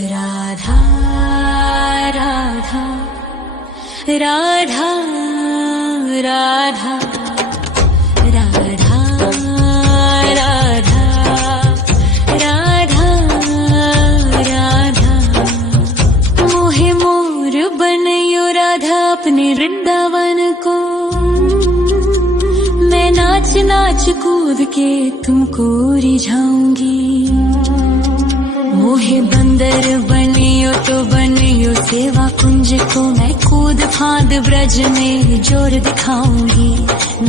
राधा राधा राधा राधा राधा राधा राधा राधा मोहे मोर बनयो राधा अपने वृंदावन को। मैं नाच नाच कूद के तुमको रिझाऊंगी। मोहे बंदर बनियो तो बनियो सेवा कुंज को। मैं कूद फांद ब्रज में जोर दिखाऊंगी।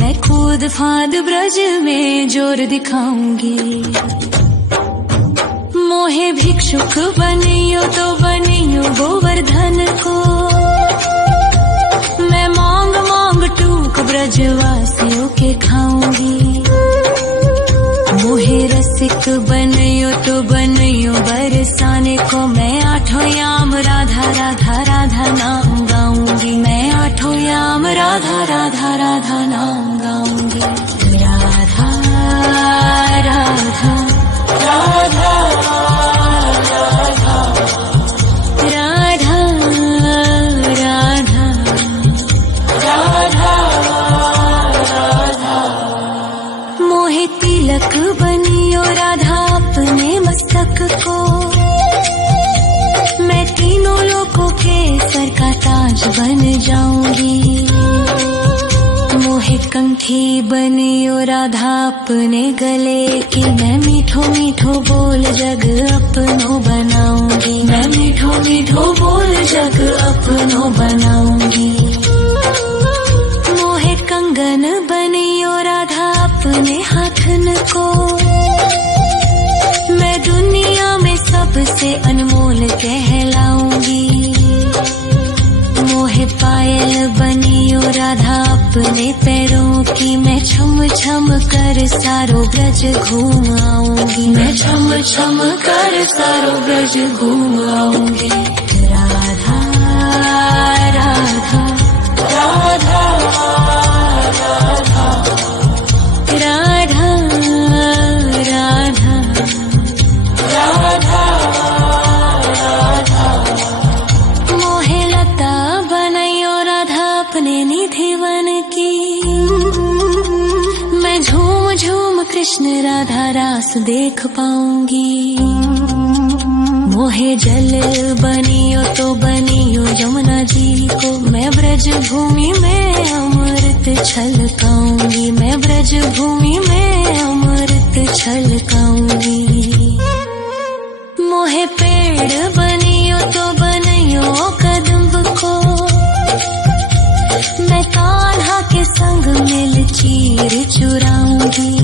मैं कूद फांद ब्रज में जोर दिखाऊंगी। मोहे भिक्षुक बनियो तो बनियो गोवर्धन को। मैं मांग मांग टूक ब्रजवासियों के खाऊंगी। मोहे रसिक बनयो तो बनयो बरसाने को। मैं आठों याम राधा राधा राधा नाम गाऊंगी। मैं आठों याम राधा राधा राधा नाम गाऊंगी। राधा राधा राधा राधा राधा राधा राधा। मोहे तिलक बनियो राधा अपने मस्तक को। मैं तीनों लोगों के सर का ताज बन जाऊंगी। मोहे कंठी बनियो राधा अपने गले की। मैं मीठो मीठो बोल जग अपनो बनाऊंगी। मैं मीठो मीठो बोल जग अपनो बनाऊंगी। मोहे कंगन बनियो राधा अपने हाथन को। मैं दुनिया में सबसे अनमोल कहलाऊंगी। मोहे पायल बनियो राधा अपने पैरों की। मैं छम छम कर सारो ब्रज घूम आऊंगी। मैं छम छम कर सारो ब्रज घूम आऊंगी। राधा राधा राधा राधा राधा राधा राधा। मोहे लता बनयो राधा अपने निधि वन की। मैं झूम झूम कृष्ण राधा रास देख पाऊंगी। मोहे जल बनियो तो बनियो यमुना जी को। मैं ब्रज भूमि में अमृत छलकाऊंगी। मैं ब्रज भूमि में अमृत छलकाऊंगी। मोहे पेड़ बनियो तो बनियो कदम्ब को। मैं कान्हा के संग मिल चीर चुराऊंगी।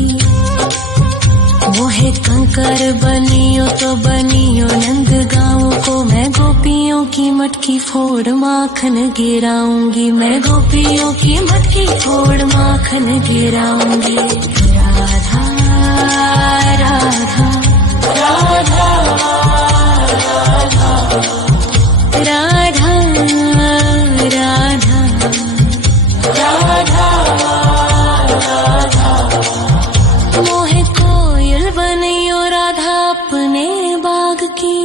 मोहे कंकर बनियो तो बनियो नंद गाँव को। मैं गोपियों की मटकी फोड़ माखन गिराऊंगी। मैं गोपियों की मटकी फोड़ माखन गिराऊंगी। राधा राधा राधा राधा राधा राधा राधा। मोहे कोयल बनियो राधा अपने बाग की।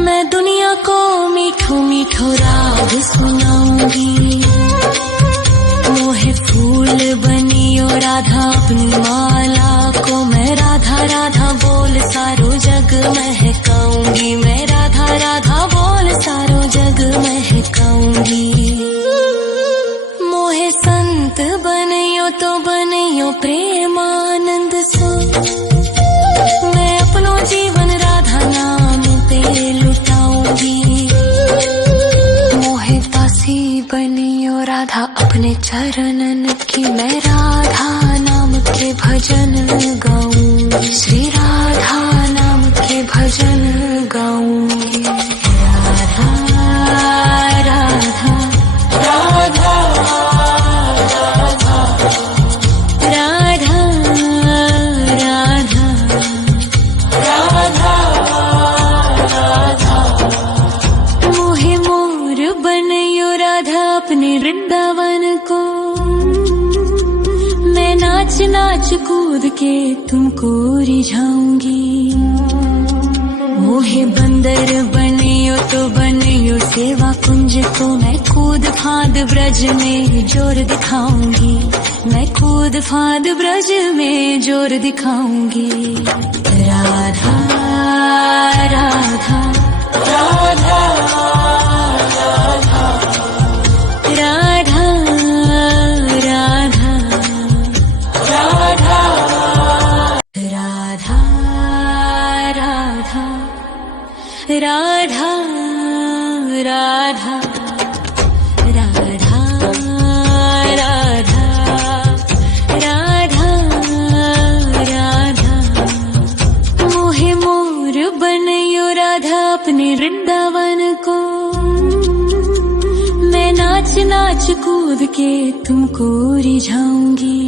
मैं दुनिया को मीठो मीठो राग सुनाऊंगी। मोहे फूल बनियो राधा अपनी माला को। मैं राधा राधा बोल सारो जग महकाऊंगी। मैं राधा राधा बोल सारो जग महकाऊंगी। मोहे संत बनियो तो बनियो प्रेमानंद सो। मैं अपनो जीवन राधा नाम पे लुटाऊंगी। मोहे दासी बनियो राधा अपने चरणन की। मैं राधा नाम के भजन गाऊंगी। श्री राधा नाम के भजन गाऊंगी। राधा राधा राधा राधा राधा राधा राधा। मोहे मोर बनयो राधा अपने वृंदावन को। मैं नाच नाच कूद के तुमको रिझाऊंगी। मोहे बंदर बनियो तो बनियो सेवा कुंज को मैं कूद फाद ब्रज में जोर दिखाऊंगी, मैं कूद फाद ब्रज में जोर दिखाऊंगी। राधा राधा राधा राधा राधा राधा राधा राधा राधा राधा राधा राधा राधा मोहे मोर बनयो राधा अपने वृंदावन को, मैं नाच नाच कूद के तुमको रिझाऊंगी।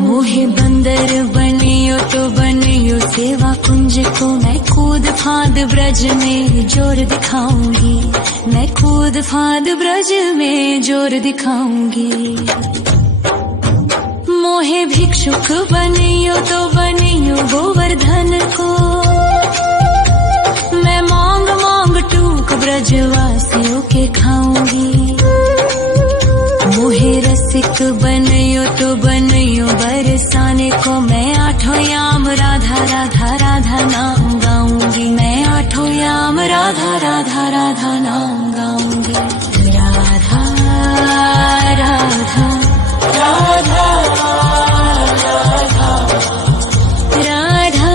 मोहे बंदर बनियो तो बनियो सेवा कुंज को मैं कूद फाद ब्रज में जोर दिखाऊंगी, मैं कूद फाद ब्रज में जोर दिखाऊंगी। मोहे भिक्षुक बनियो तो बनियो गोवर्धन को, मैं मांग मांग टूक ब्रजवासियों के खाऊंगी। मोहे रसिक बनियो तो बनियो बरसाने को, मैं आठों याम राधा राधा राधा नाम गाऊंगी, मैं आठों याम राधा राधा राधा नाम गाऊंगी। राधा राधा राधा राधा राधा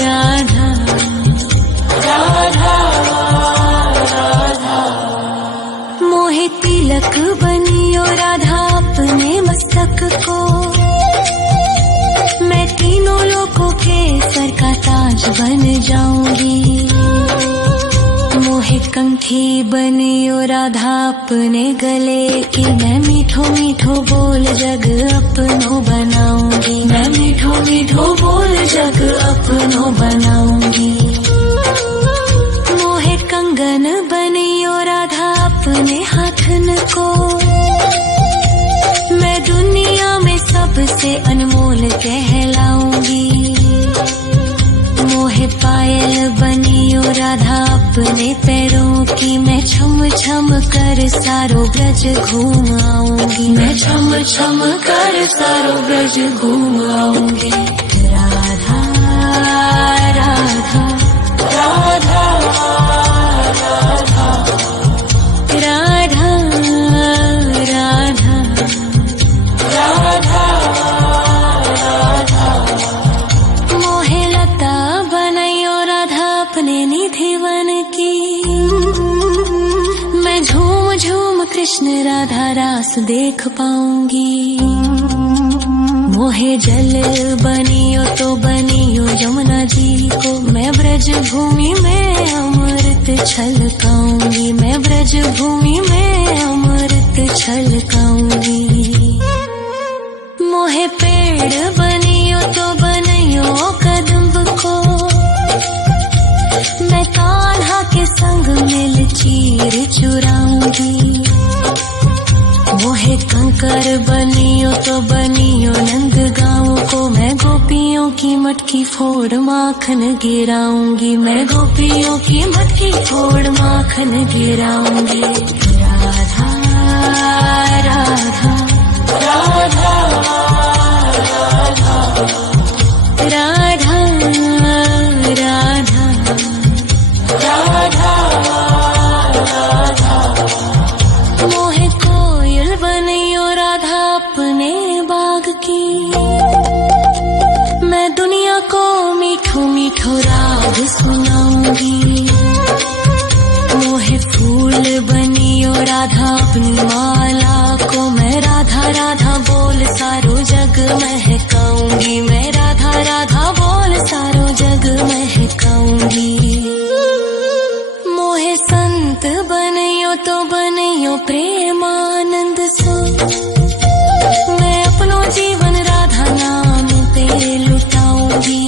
राधा मोहे तिलक बनियो राधा अपने मस्तक को, मैं तीनों लोगों के सर का ताज बन जाऊंगी। मोहे कंठी बनियो राधा अपने गले की, मैं मीठो मीठो बोल जग अपनो बनाऊंगी, मैं मीठो मीठो बोल जग अपनो बनाऊंगी। मोहे कंगन बनियो राधा अपने हाथन को, मैं दुनिया में सबसे अनमोल कहलाऊंगी। मोहे पायल बनियो राधा अपने पैरों की, मैं छम छम कर सारो ब्रज घूम आऊंगी, मैं छम छम कर सारो ब्रज घूम आऊंगी। राधा राधा राधा राधा राधा राधा राधा मोहे लता बनयो राधा अपने निधि वन की, मैं झूम झूम कृष्ण राधा रास देख पाऊंगी। मोहे जल बनियो तो बनियो यमुना जी को, मैं ब्रज भूमि में अमृत छलकाऊंगी, मैं ब्रज भूमि में अमृत छलकाऊंगी। मोहे पेड़ बनियो तो बनियो कदम्ब को, मैं कान्हा के संग मिल चीर चुराऊंगी। मोहे कंकर बनियो तो बनियो नंद गाँव को, मैं गोपियों की मटकी फोड़ माखन गिराऊंगी, मैं गोपियों की मटकी फोड़ माखन गिराऊंगी। राधा राधा राधा राधा राधा राधा राधा मोहे कोयल बनियो राधा अपने बाग की, मैं दुनिया को मीठो मीठो राग सुनाऊंगी। मोहे फूल बनियो राधा अपनी माला को, मैं राधा राधा बोल सारो जग महकाऊंगी, मैं राधा राधा बोल सारो जग महकाऊंगी। मोहे संत बनियो तो बनियो प्रेमानंद सो, मैं अपनो जीवन राधा नाम पे लुटाऊंगी।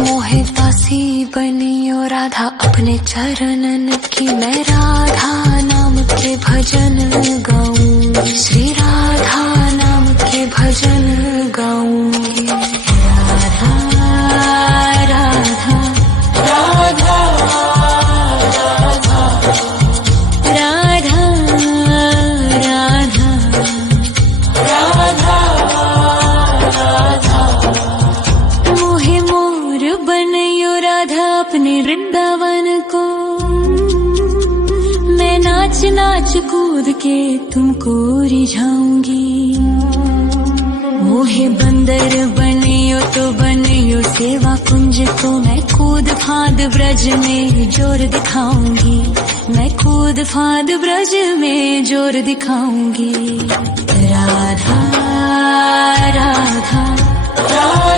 मोहे दासी बनियो राधा अपने चरणन की, मैं राधा नाम के भजन गाऊंगी, श्री राधा नाम के भजन गाऊंगी। राधा नाच कूद के तुमको रिझाऊंगी। मोहे बंदर बनियो तो बनियो सेवा कुंज को मैं कूद फांद ब्रज में जोर दिखाऊंगी। मैं कूद फांद ब्रज में जोर दिखाऊंगी। राधा राधा राधा